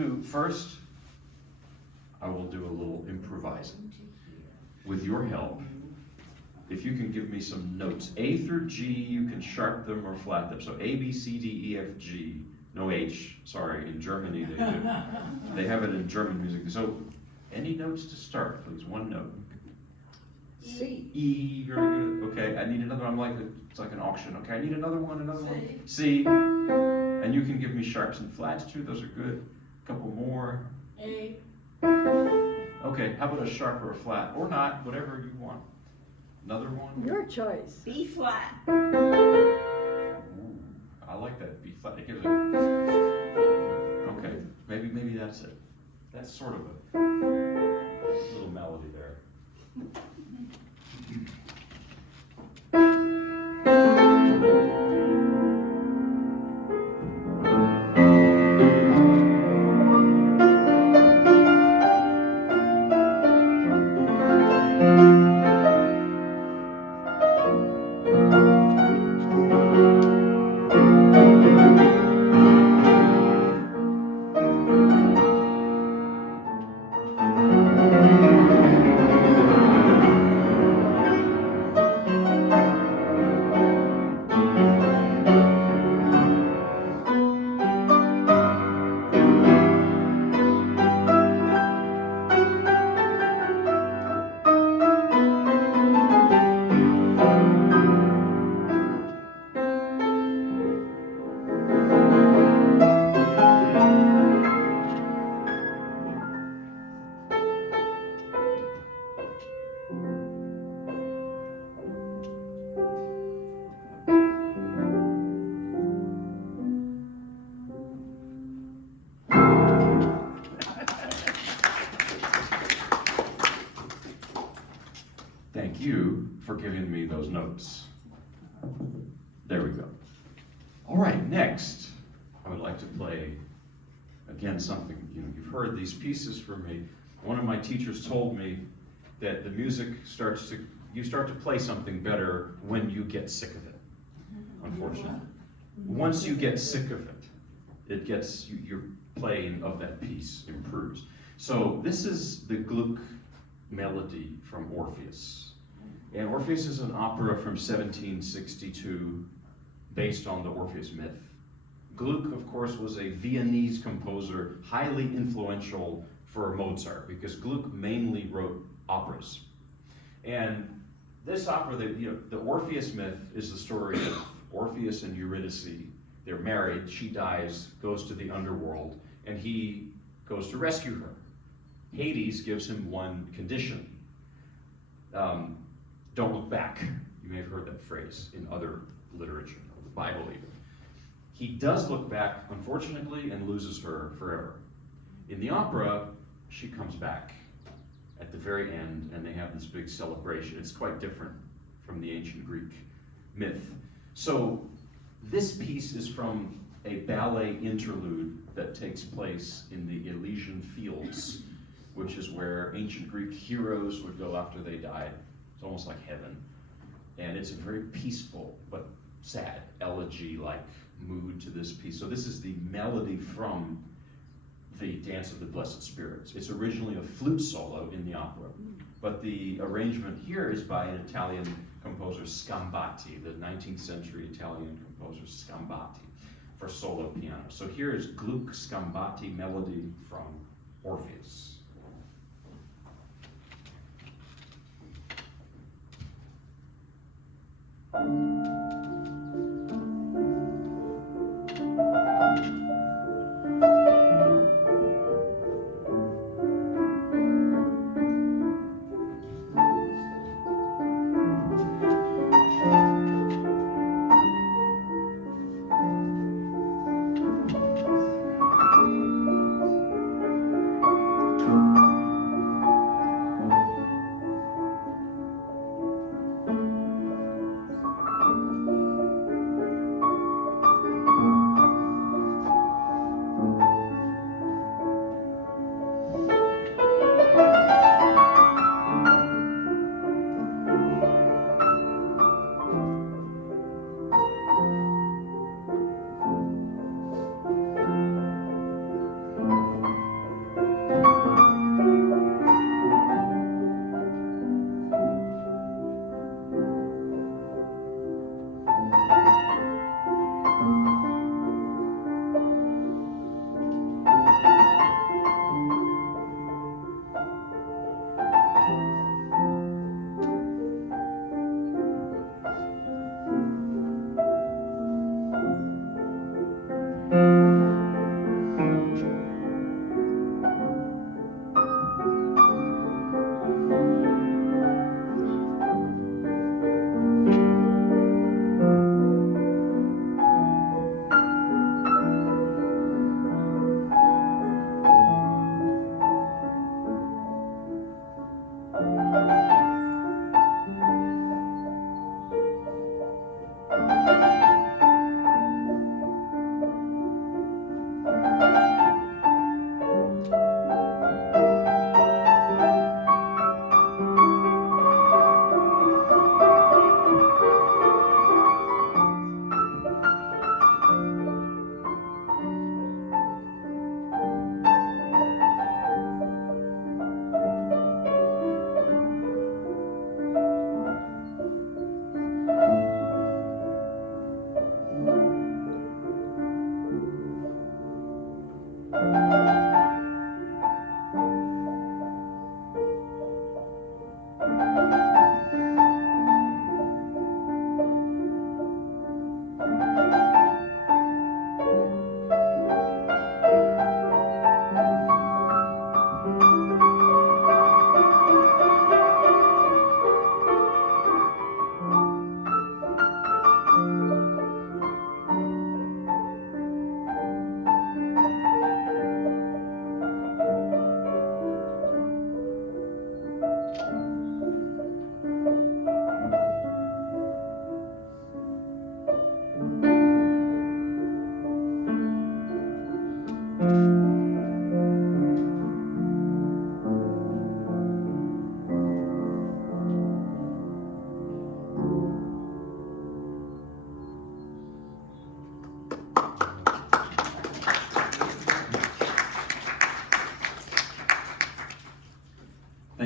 do first, I will do a little improvising. With your help, if you can give me some notes. A through G, you can sharp them or flat them. So A, B, C, D, E, F, G. No H, sorry, in Germany they do. They have it in German music. So any notes to start, please, one note. C. E, very good. Okay, I need another one. It's like an auction. Okay, I need another one. C. And you can give me sharps and flats too, those are good. A couple more. A. Okay, how about a sharp or a flat? Or not, whatever you want. Another one? Your choice. B flat. Ooh, I like that B flat. It gives it. Okay, maybe that's it. That's sort of a little melody there. Thank you for giving me those notes. There we go. All right, next, I would like to play, again, something, you've heard these pieces from me. One of my teachers told me that the music you start to play something better when you get sick of it, unfortunately. Once you get sick of it, your playing of that piece improves. So this is the Gluck melody from Orpheus. And Orpheus is an opera from 1762 based on the Orpheus myth. Gluck, of course, was a Viennese composer, highly influential for Mozart, because Gluck mainly wrote operas. And this opera, the Orpheus myth is the story of Orpheus and Eurydice. They're married, she dies, goes to the underworld, and he goes to rescue her. Hades gives him one condition. Don't look back. You may have heard that phrase in other literature, or the Bible even. He does look back, unfortunately, and loses her forever. In the opera, she comes back at the very end, and they have this big celebration. It's quite different from the ancient Greek myth. So this piece is from a ballet interlude that takes place in the Elysian Fields, which is where ancient Greek heroes would go after they died. It's almost like heaven. And it's a very peaceful but sad elegy-like mood to this piece. So this is the melody from the Dance of the Blessed Spirits. It's originally a flute solo in the opera, but the arrangement here is by an Italian composer, Scambati, the 19th century Italian composer Scambati, for solo piano. So here is Gluck Scambati melody from Orpheus. Thank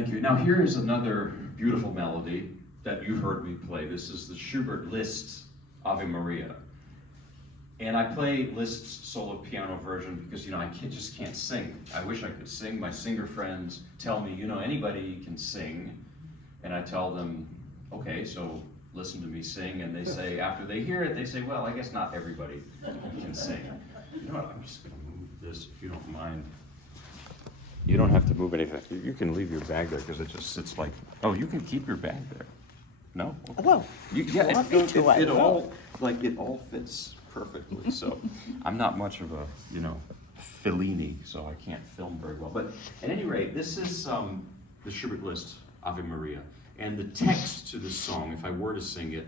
you. Now here is another beautiful melody that you heard me play. This is the Schubert Liszt Ave Maria. And I play Liszt's solo piano version because, I just can't sing. I wish I could sing. My singer friends tell me, anybody can sing. And I tell them, okay, so listen to me sing. And they say, after they hear it, they say, well, I guess not everybody can sing. You know what, I'm just gonna move this if you don't mind. You don't have to move anything. You can leave your bag there because it just sits like, oh, you can keep your bag there. No? Okay. Well, Yeah, want me to, I it will. all fits perfectly. So I'm not much of a, Fellini, so I can't film very well. But at any rate, this is the Schubert Liszt Ave Maria. And the text to this song, if I were to sing it,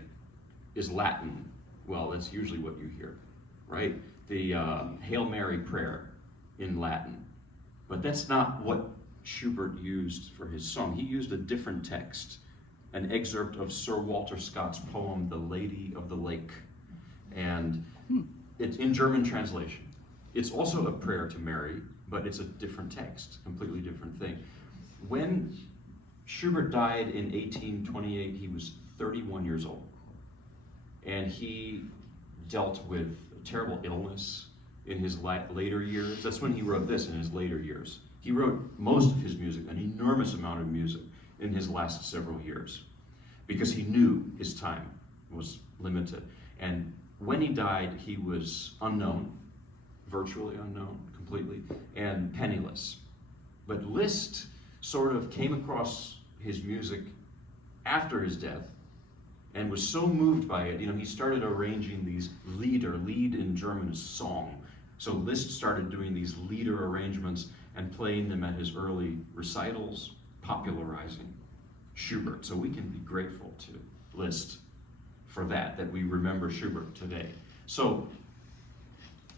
is Latin. Well, that's usually what you hear, right? The Hail Mary prayer in Latin. But that's not what Schubert used for his song. He used a different text, an excerpt of Sir Walter Scott's poem, The Lady of the Lake. And it's in German translation. It's also a prayer to Mary, but it's a different text, completely different thing. When Schubert died in 1828, he was 31 years old. And he dealt with a terrible illness in his later years. That's when he wrote this, in his later years. He wrote most of his music, an enormous amount of music, in his last several years, because he knew his time was limited. And when he died, he was unknown, virtually unknown, completely, and penniless. But Liszt sort of came across his music after his death and was so moved by it, he started arranging these Lieder. Lied in German is song. So Liszt started doing these Lieder arrangements and playing them at his early recitals, popularizing Schubert. So we can be grateful to Liszt for that we remember Schubert today. So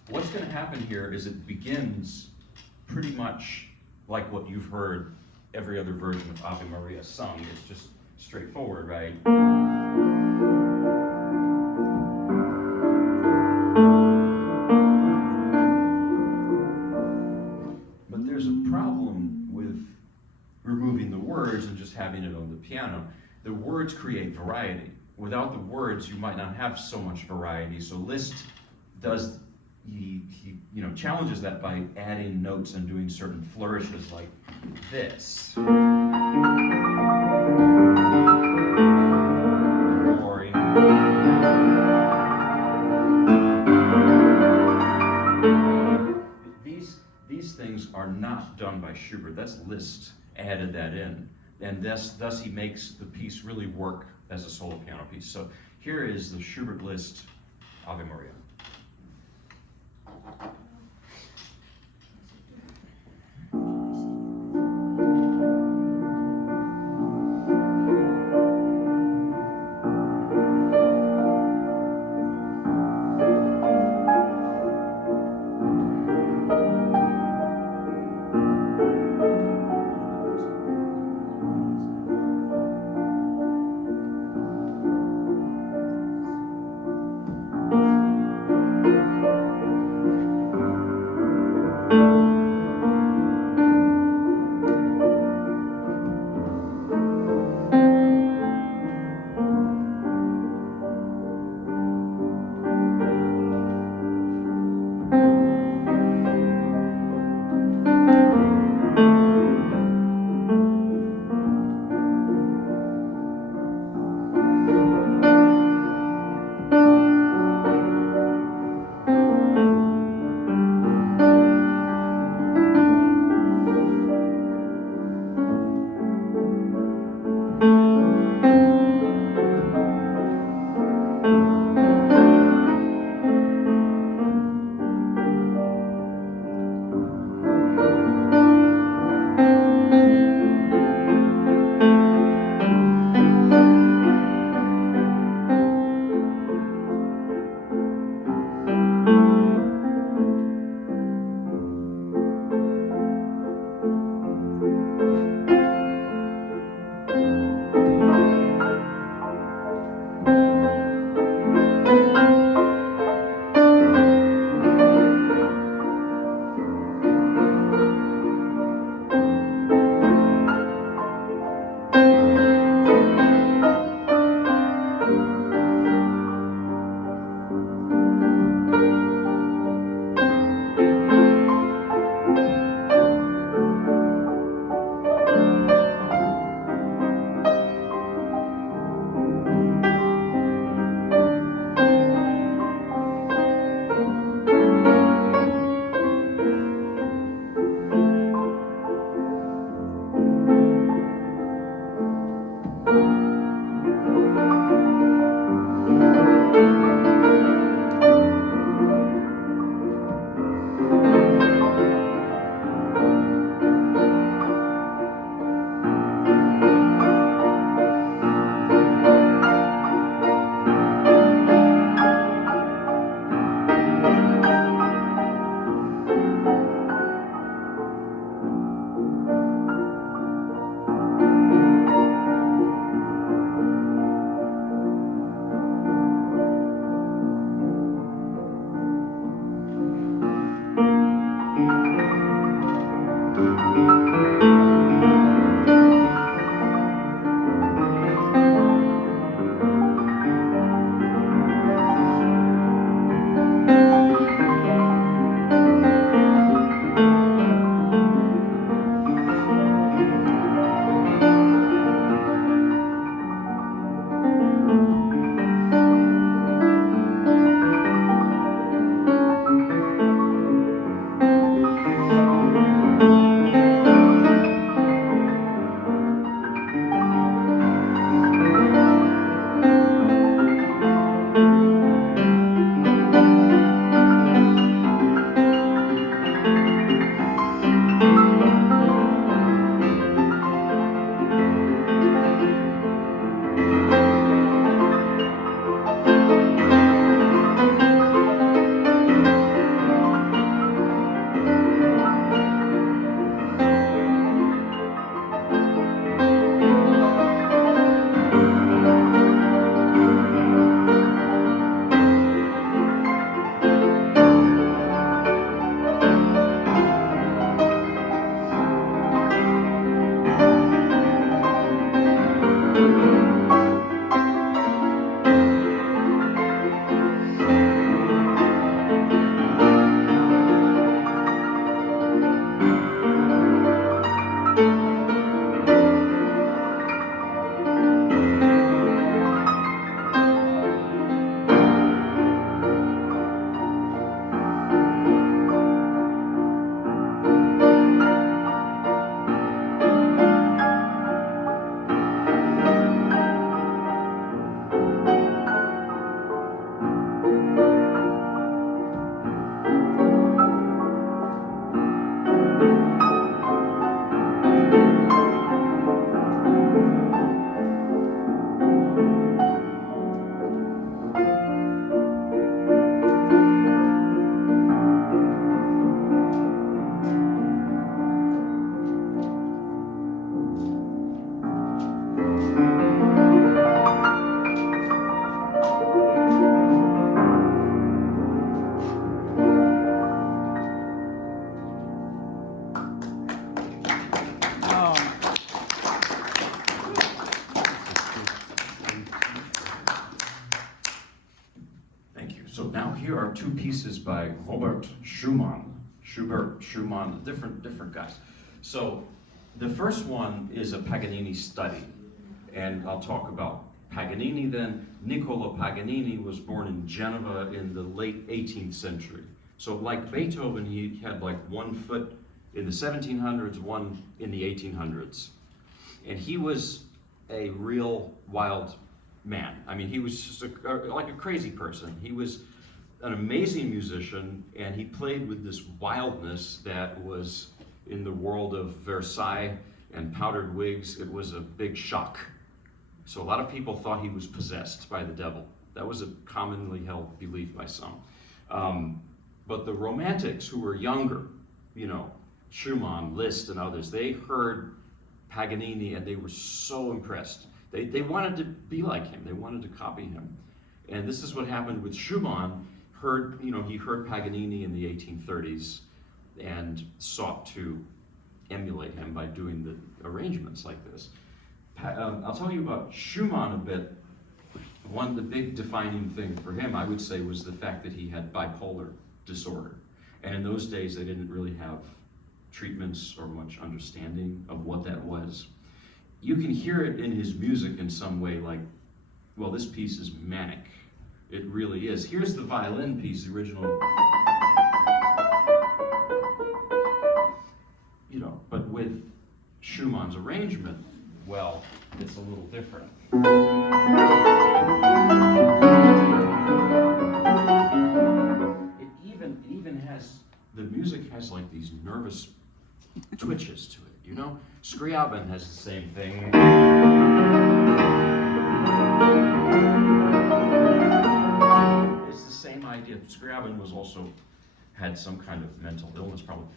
what's going to happen here is it begins pretty much like what you've heard every other version of Ave Maria sung. It's just straightforward, right? But there's a problem with removing the words and just having it on the piano. The words create variety. Without the words, you might not have so much variety. So Liszt does, he challenges that by adding notes and doing certain flourishes like this. Or these things are not done by Schubert. That's Liszt added that in. And thus he makes the piece really work as a solo piano piece. So here is the Schubert Liszt Ave Maria. are two pieces by Robert Schumann. Schumann, different guys. So the first one is a Paganini study, and I'll talk about Paganini then. Niccolo Paganini was born in Genova in the late 18th century. So like Beethoven, he had like one foot in the 1700s, one in the 1800s. And he was a real wild man. I mean, he was just like a crazy person. He was an amazing musician, and he played with this wildness that was in the world of Versailles and powdered wigs. It was a big shock. So a lot of people thought he was possessed by the devil. That was a commonly held belief by some. But the Romantics, who were younger, you know, Schumann, Liszt, and others, they heard Paganini and they were so impressed. They wanted to be like him. They wanted to copy him. And this is what happened with Schumann. He heard Paganini in the 1830s and sought to emulate him by doing the arrangements like this. I'll tell you about Schumann a bit. The big defining thing for him, I would say, was the fact that he had bipolar disorder. And in those days, they didn't really have treatments or much understanding of what that was. You can hear it in his music in some way, like, well, this piece is manic. It really is. Here's the violin piece, the original. You know, but with Schumann's arrangement, well, it's a little different. It even has, the music has like these nervous twitches to it, you know? Scriabin has the same thing. It's the same idea. Scriabin had some kind of mental illness probably.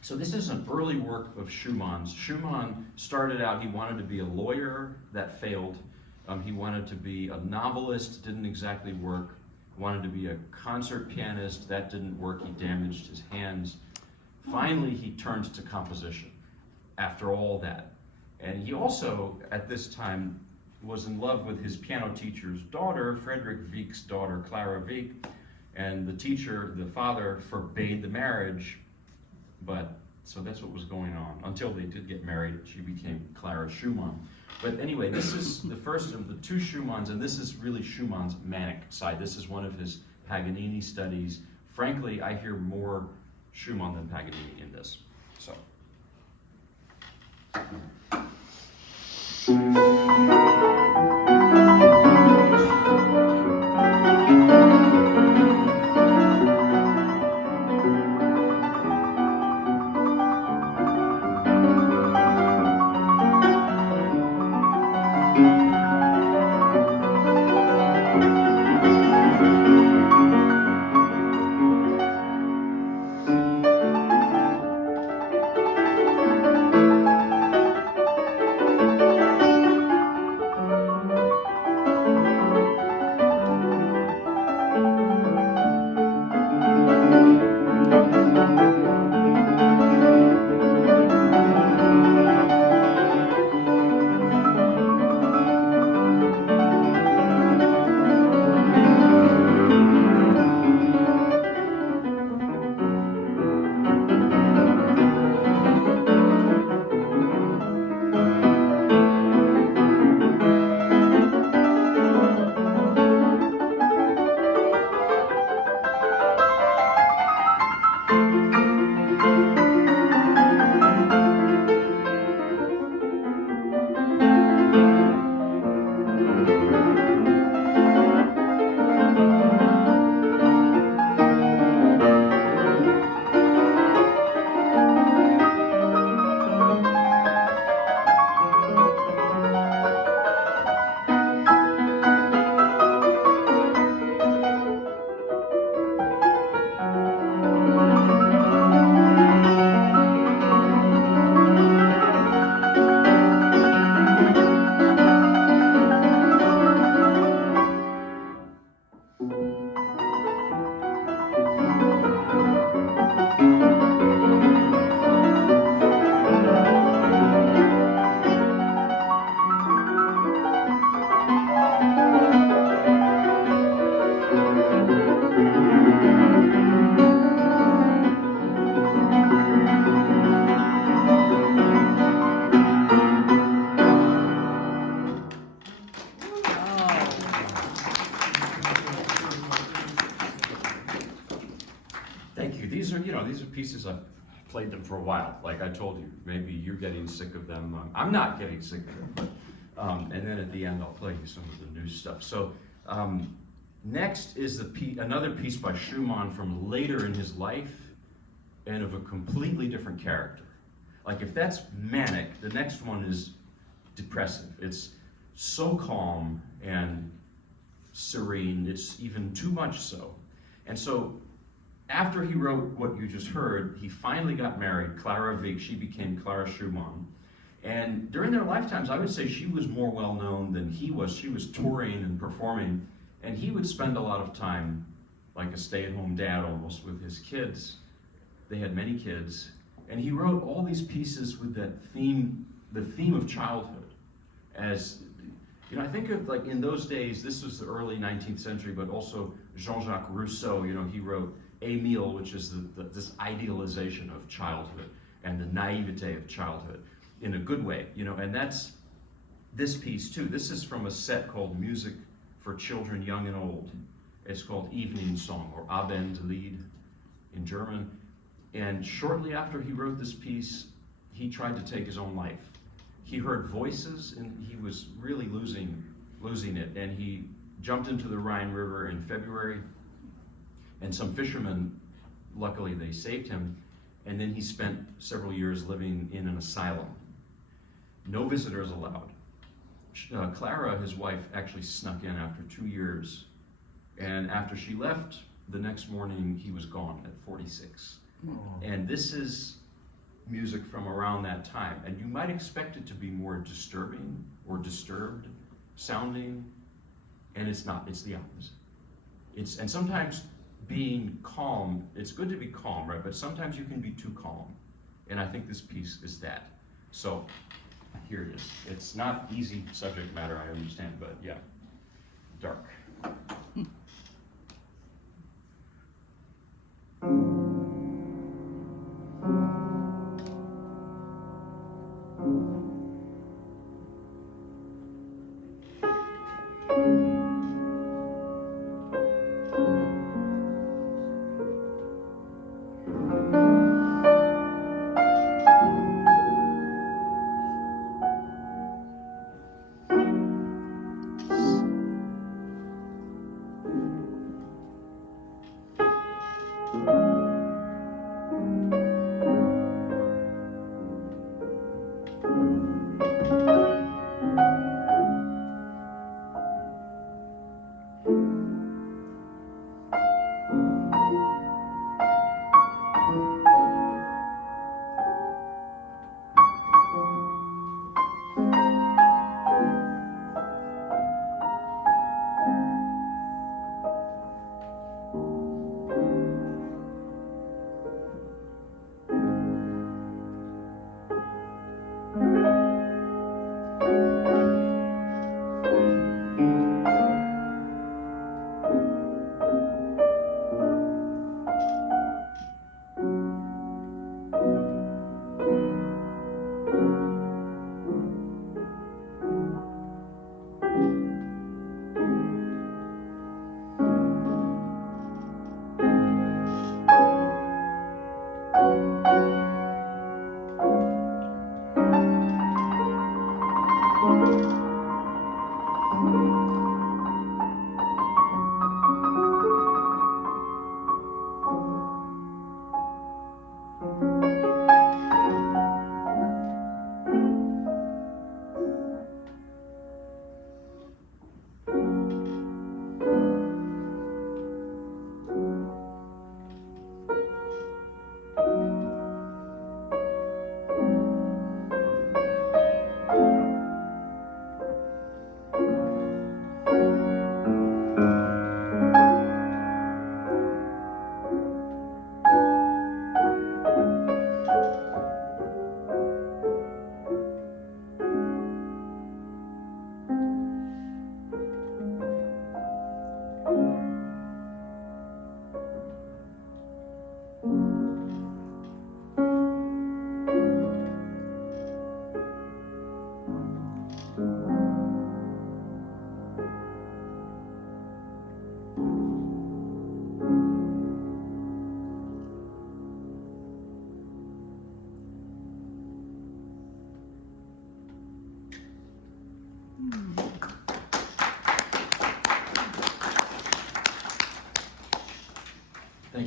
So this is an early work of Schumann's. Schumann started out, he wanted to be a lawyer, that failed. He wanted to be a novelist, didn't exactly work. Wanted to be a concert pianist, that didn't work, he damaged his hands. Finally, he turned to composition after all that. And he also, at this time, was in love with his piano teacher's daughter, Frederick Wieck's daughter, Clara Wieck. And the father, forbade the marriage. So that's what was going on. Until they did get married, she became Clara Schumann. But anyway, this is the first of the two Schumanns, and this is really Schumann's manic side. This is one of his Paganini studies. Frankly, I hear more Schumann than Paganini in this. So. pieces, I've played them for a while. Like I told you, maybe you're getting sick of them. I'm not getting sick of them, but, and then at the end I'll play you some of the new stuff. So next is another piece by Schumann from later in his life and of a completely different character. Like if that's manic, the next one is depressive. It's so calm and serene, it's even too much so. And so after he wrote what you just heard, he finally got married, Clara Wieck. She became Clara Schumann. And during their lifetimes, I would say she was more well known than he was. She was touring and performing, and he would spend a lot of time like a stay-at-home dad almost with his kids. They had many kids, and he wrote all these pieces with that theme, the theme of childhood. As you know, I think of like in those days, this was the early 19th century, but also Jean-Jacques Rousseau, you know, he wrote Émile, which is this idealization of childhood and the naivete of childhood in a good way, you know, and that's this piece too. This is from a set called Music for Children Young and Old. It's called Evening Song, or Abendlied in German. And shortly after he wrote this piece, he tried to take his own life. He heard voices and he was really losing it, and he jumped into the Rhine River in February, and some fishermen, luckily they saved him, and then he spent several years living in an asylum. No visitors allowed. Clara, his wife, actually snuck in after 2 years, and after she left, the next morning he was gone at 46. And this is music from around that time, and you might expect it to be more disturbing or disturbed sounding, and it's not. It's the opposite. And sometimes being calm, it's good to be calm, right? But sometimes you can be too calm, and I think this piece is that. So here it is. It's not easy subject matter, I understand, but yeah, dark.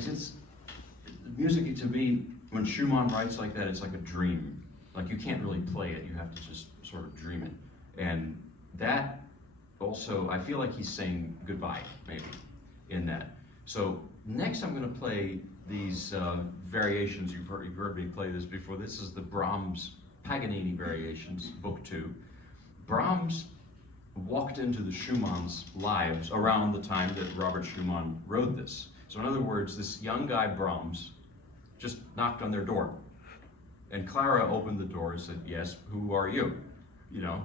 it's music to me, when Schumann writes like that, it's like a dream. Like you can't really play it, you have to just sort of dream it. And that also, I feel like he's saying goodbye, maybe, in that. So next I'm going to play these variations. You've heard me play this before. This is the Brahms Paganini Variations, Book 2. Brahms walked into the Schumanns' lives around the time that Robert Schumann wrote this. So in other words, this young guy Brahms just knocked on their door. And Clara opened the door and said, yes, who are you? You know,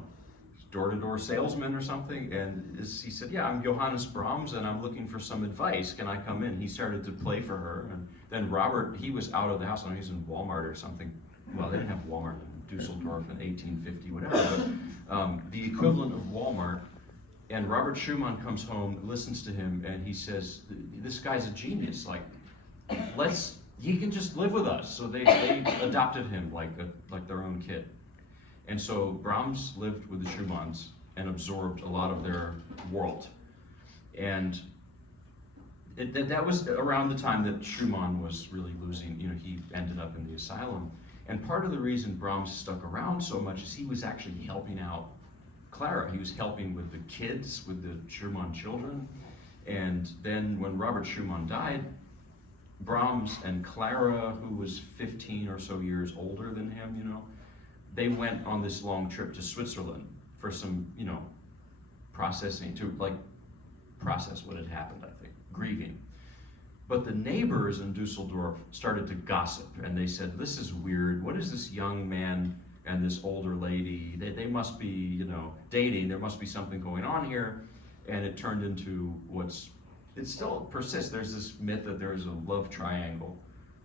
door-to-door salesman or something. And he said, yeah, I'm Johannes Brahms and I'm looking for some advice. Can I come in? He started to play for her. And then Robert, he was out of the house. I know he was in Walmart or something. Well, they didn't have Walmart in Dusseldorf in 1850, whatever. But the equivalent of Walmart. And Robert Schumann comes home, listens to him, and he says, this guy's a genius. Like, he can just live with us. So they adopted him like their own kid. And so Brahms lived with the Schumanns and absorbed a lot of their world. And that was around the time that Schumann was really losing, he ended up in the asylum. And part of the reason Brahms stuck around so much is he was actually helping out Clara. He was helping with the kids, with the Schumann children. And then when Robert Schumann died, Brahms and Clara, who was 15 or so years older than him, they went on this long trip to Switzerland for some, processing, to process what had happened, I think, grieving. But the neighbors in Dusseldorf started to gossip, and they said, this is weird. What is this young man and this older lady? They must be, dating. There must be something going on here. And it turned into it still persists. There's this myth that there is a love triangle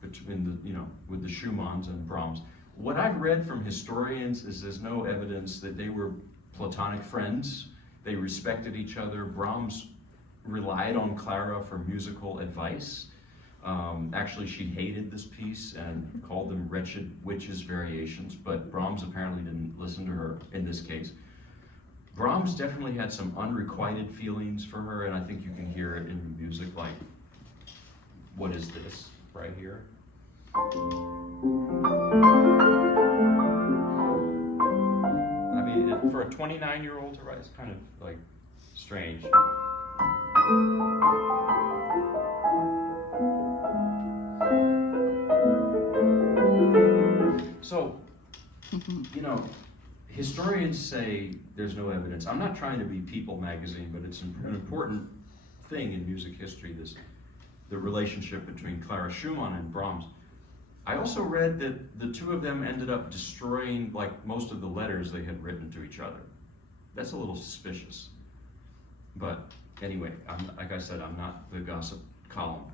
between with the Schumanns and Brahms. What I've read from historians is there's no evidence that they were platonic friends. They respected each other. Brahms relied on Clara for musical advice. Actually, she hated this piece and called them wretched witches' variations, but Brahms apparently didn't listen to her in this case. Brahms definitely had some unrequited feelings for her, and I think you can hear it in the music, like, what is this right here? I mean, for a 29-year-old to write, it's kind of like strange. So, historians say there's no evidence. I'm not trying to be People magazine, but it's an important thing in music history, the relationship between Clara Schumann and Brahms. I also read that the two of them ended up destroying most of the letters they had written to each other. That's a little suspicious. But anyway, like I said, I'm not the gossip column.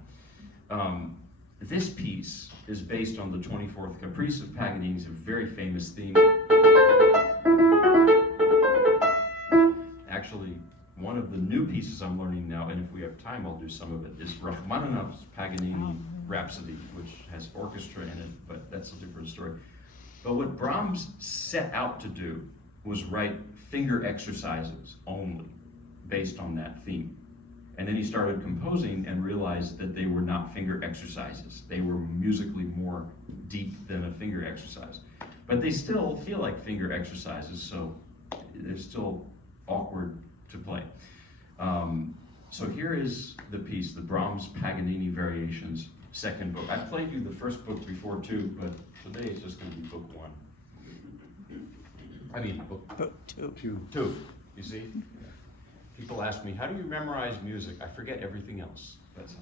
This piece is based on the 24th Caprice of Paganini's, a very famous theme. Actually, one of the new pieces I'm learning now, and if we have time I'll do some of it, is Rachmaninoff's Paganini Rhapsody, which has orchestra in it, but that's a different story. But what Brahms set out to do was write finger exercises only, based on that theme. And then he started composing and realized that they were not finger exercises. They were musically more deep than a finger exercise. But they still feel like finger exercises, so they're still awkward to play. So here is the piece, the Brahms Paganini Variations, second book. I played you the first book before too, but today it's just going to be book one. I mean, book two. You see? People ask me, how do you memorize music? I forget everything else. That's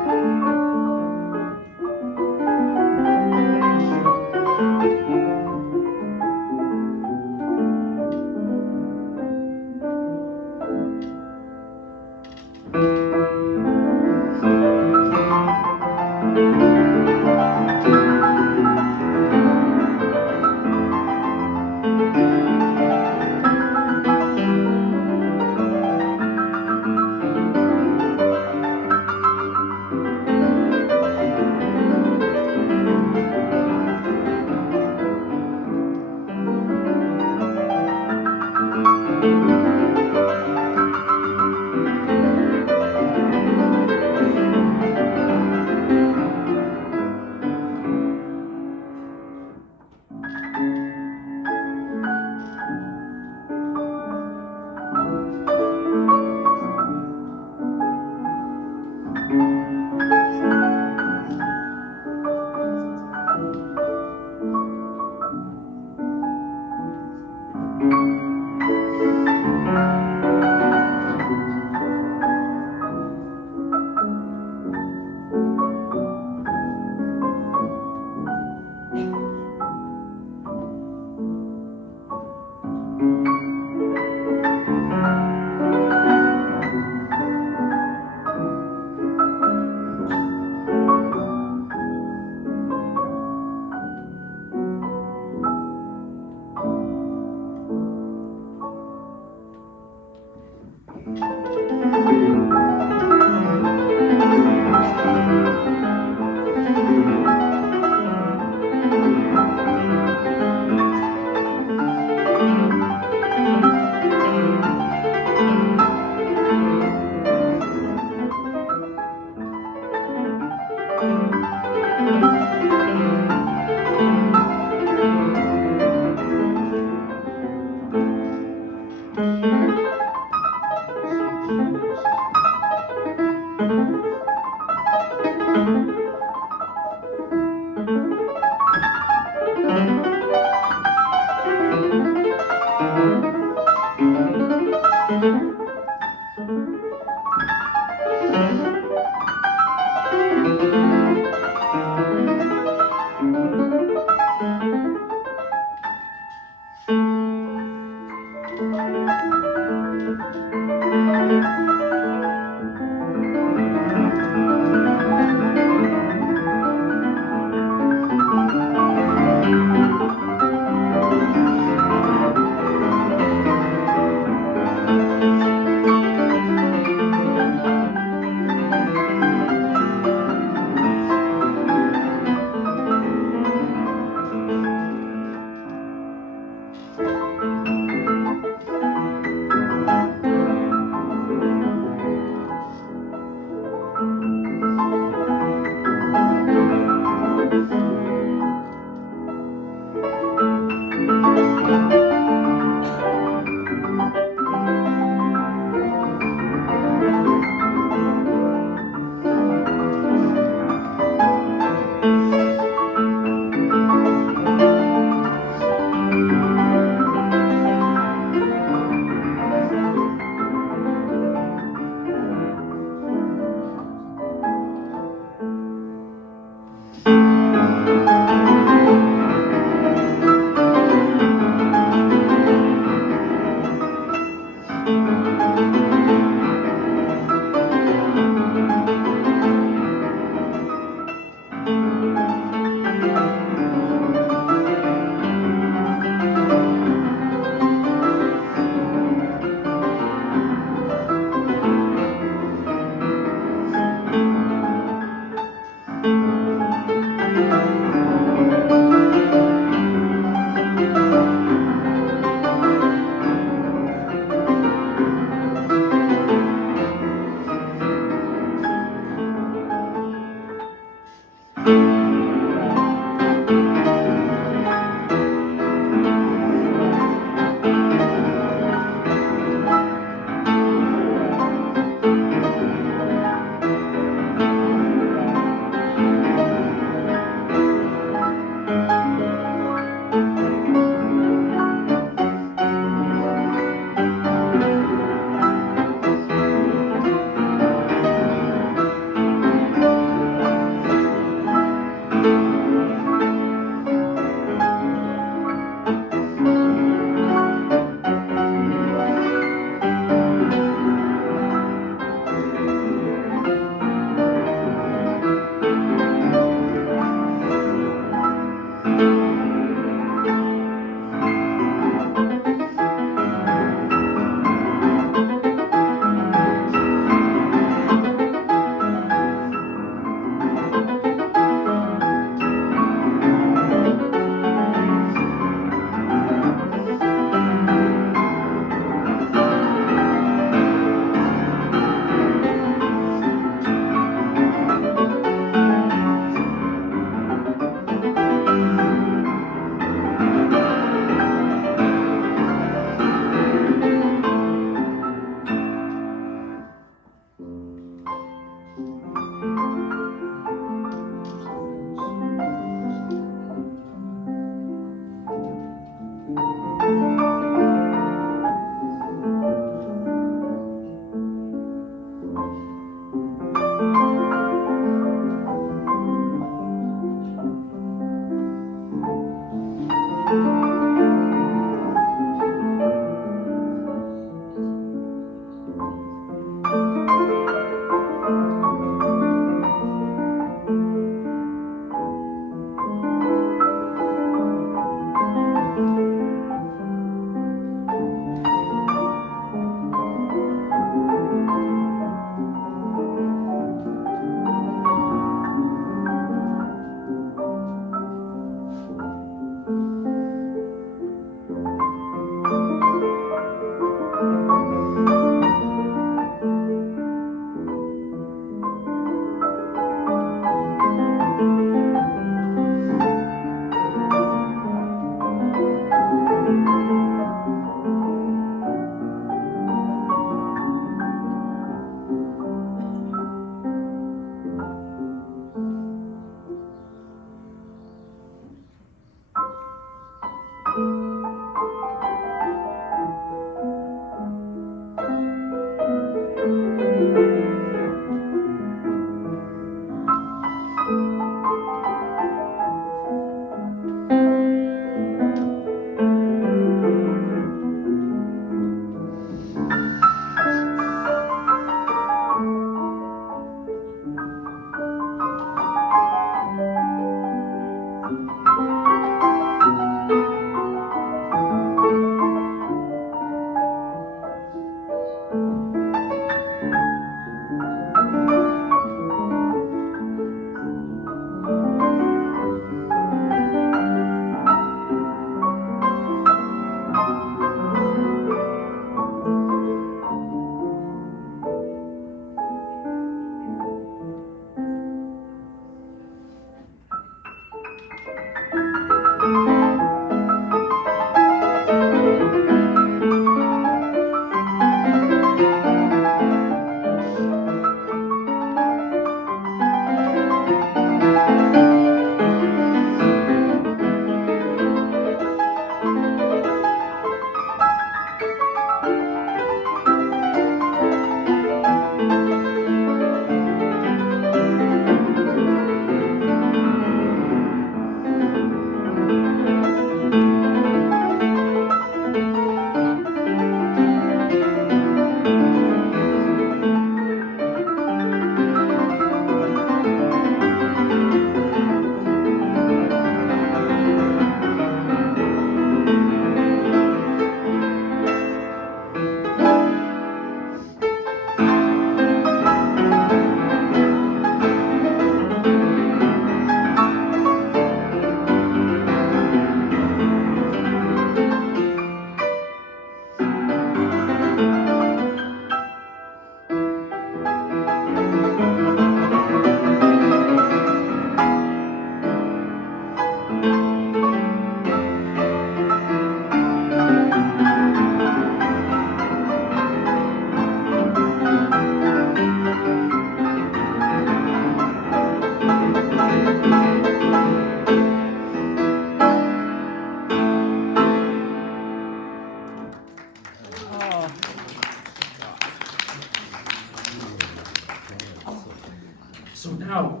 now,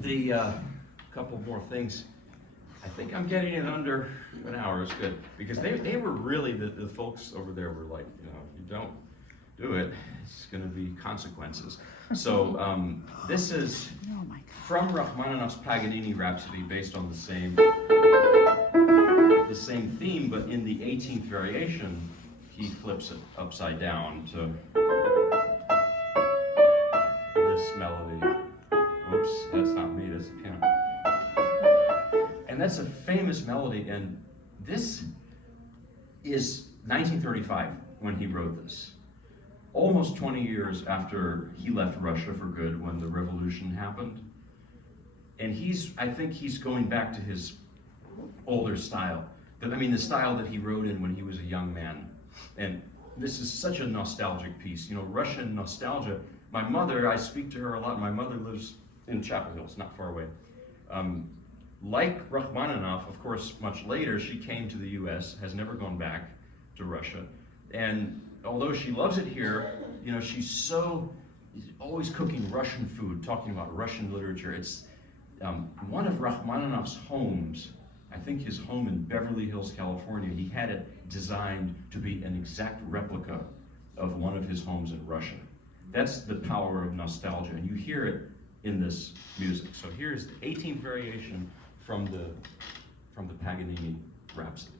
the couple more things. I think I'm getting it under an hour is good, because they were really, the folks over there were like, you know, if you don't do it, it's gonna be consequences. So this is from Rachmaninoff's Paganini Rhapsody, based on the same theme, but in the 18th variation, he flips it upside down to this melody. Oops, that's not me, that's the piano. And that's a famous melody, and this is 1935 when he wrote this. Almost 20 years after he left Russia for good, when the revolution happened. And I think he's going back to his older style. The style that he wrote in when he was a young man. And this is such a nostalgic piece. You know, Russian nostalgia. My mother, I speak to her a lot. My mother lives in Chapel Hill, it's not far away. Like Rachmaninoff, of course, much later, she came to the US, has never gone back to Russia. And although she loves it here, you know, she's always cooking Russian food, talking about Russian literature. It's one of Rachmaninoff's homes, I think his home in Beverly Hills, California, he had it designed to be an exact replica of one of his homes in Russia. That's the power of nostalgia, and you hear it in this music. So here's the 18th variation from the Paganini Rhapsody.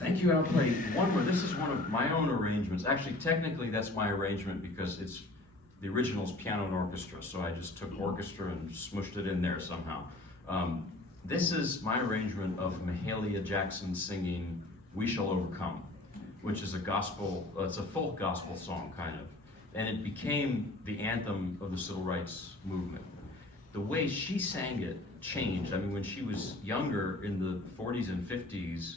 Thank you. I'll play one more. This is one of my own arrangements. Actually, technically, that's my arrangement because the original's piano and orchestra, so I just took orchestra and smushed it in there somehow. This is my arrangement of Mahalia Jackson singing "We Shall Overcome," which is a gospel, it's a folk gospel song, kind of. And it became the anthem of the civil rights movement. The way she sang it changed. I mean, when she was younger in the 40s and 50s,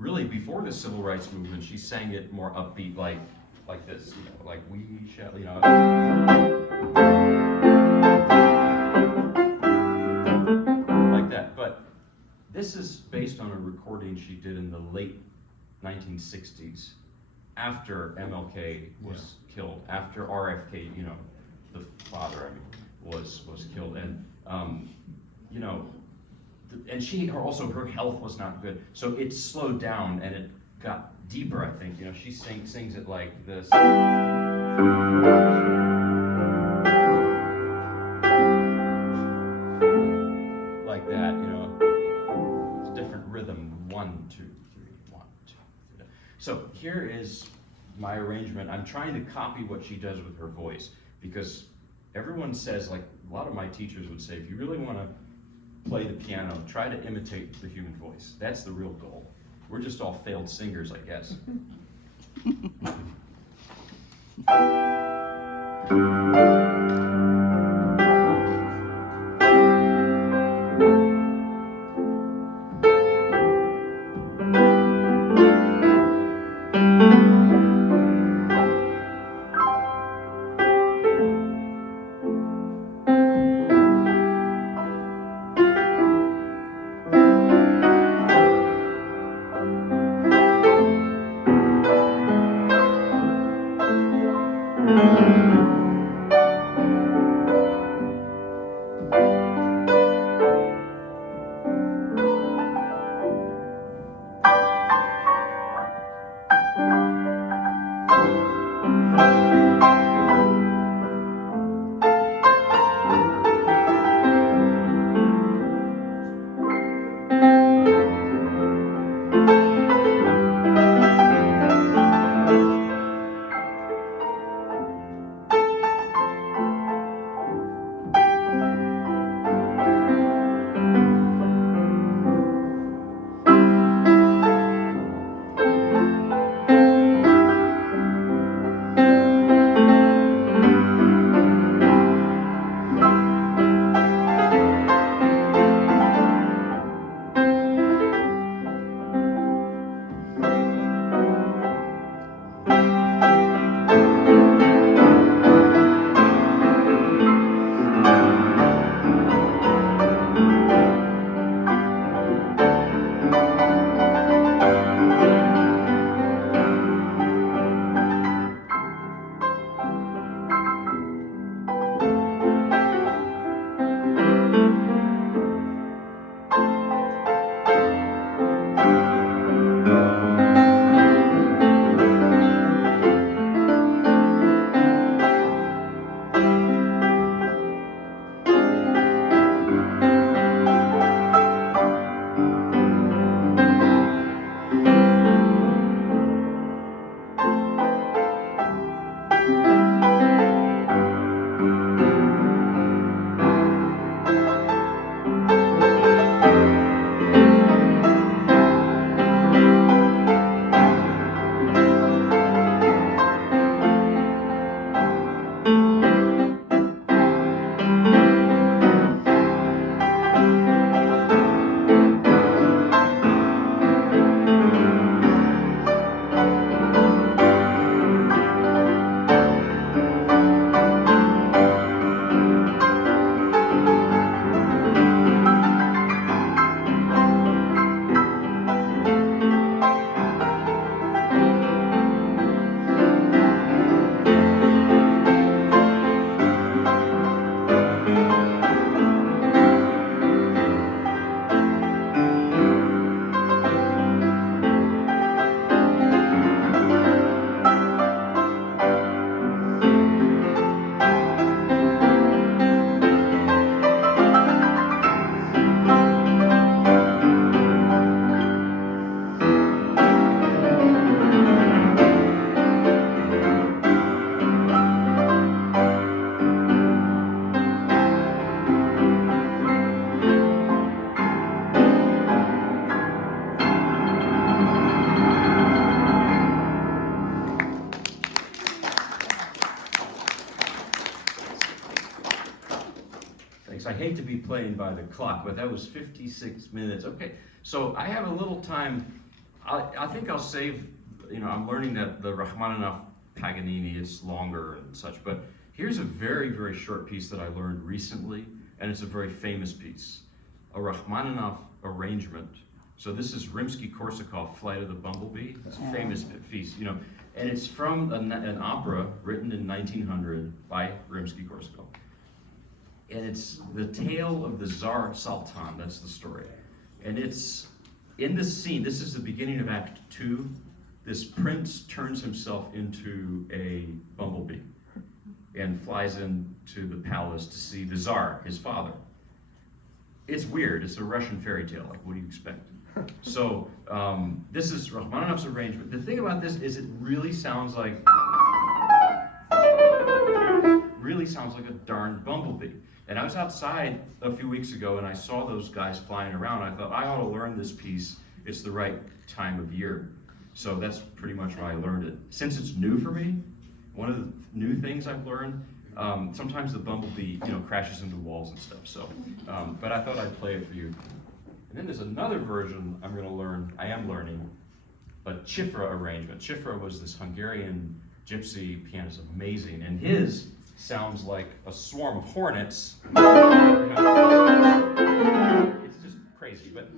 really before the civil rights movement, she sang it more upbeat, like this, you know, like we shall, you know, like that. But this is based on a recording she did in the late 1960s, after MLK was killed, after RFK, you know, the father, I mean, was killed, and you know, and her health was not good, so it slowed down and it got deeper. I think, you know, she sings it like this, like that, you know. It's a different rhythm. 1, 2, 3, 1, 2, 3. So here is my arrangement. I'm trying to copy what she does with her voice, because everyone says, like a lot of my teachers would say, if you really want to play the piano, try to imitate the human voice. That's the real goal. We're just all failed singers, I guess. I hate to be playing by the clock, but that was 56 minutes. Okay, so I have a little time I think I'll save, I'm learning that the Rachmaninoff Paganini, it's longer and such, but here's a very, very short piece that I learned recently, and it's a very famous piece. A Rachmaninoff arrangement. So this is Rimsky-Korsakov, Flight of the Bumblebee. It's a famous piece, and it's from an opera written in 1900 by Rimsky-Korsakov. And it's the tale of the Tsar Sultan, that's the story. And it's, in this scene, this is the beginning of Act 2, this prince turns himself into a bumblebee and flies into the palace to see the Tsar, his father. It's weird, it's a Russian fairy tale, like what do you expect? So this is Rachmaninoff's arrangement. The thing about this is it really sounds like a darn bumblebee. And I was outside a few weeks ago and I saw those guys flying around. I thought, I ought to learn this piece. It's the right time of year. So that's pretty much why I learned it. Since it's new for me, one of the new things I've learned, sometimes the bumblebee, crashes into walls and stuff. So, but I thought I'd play it for you. And then there's another version I am learning, a Chifra arrangement. Chifra was this Hungarian gypsy pianist, amazing, and his sounds like a swarm of hornets. It's just crazy, but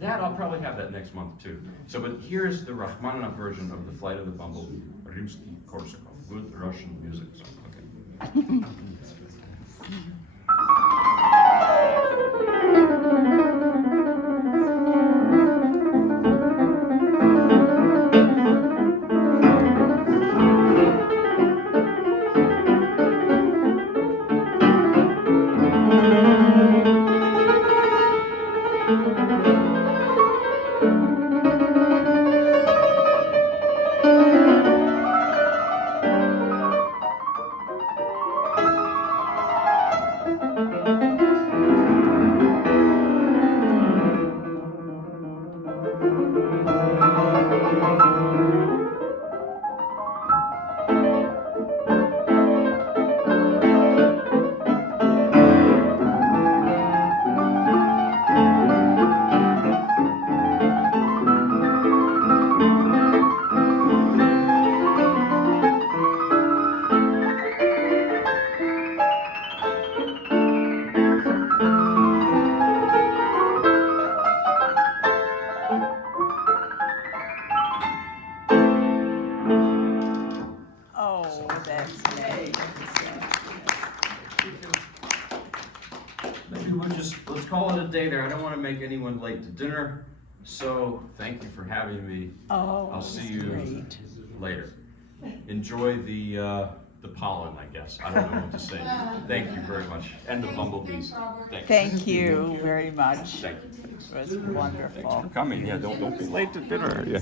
that I'll probably have that next month too. So, but here's the Rachmaninoff version of the Flight of the Bumblebee, Rimsky-Korsakov, with Russian music. So, okay. Oh, that's great. Maybe let's call it a day there. I don't want to make anyone late to dinner. So thank you for having me. Oh, I'll see you great. later. Enjoy the pollen, I guess. I don't know what to say. Thank you very much. And the bumblebees. Thanks. Thank you very much. Thank you. It was wonderful. Coming, yeah, don't be late to dinner. Yeah.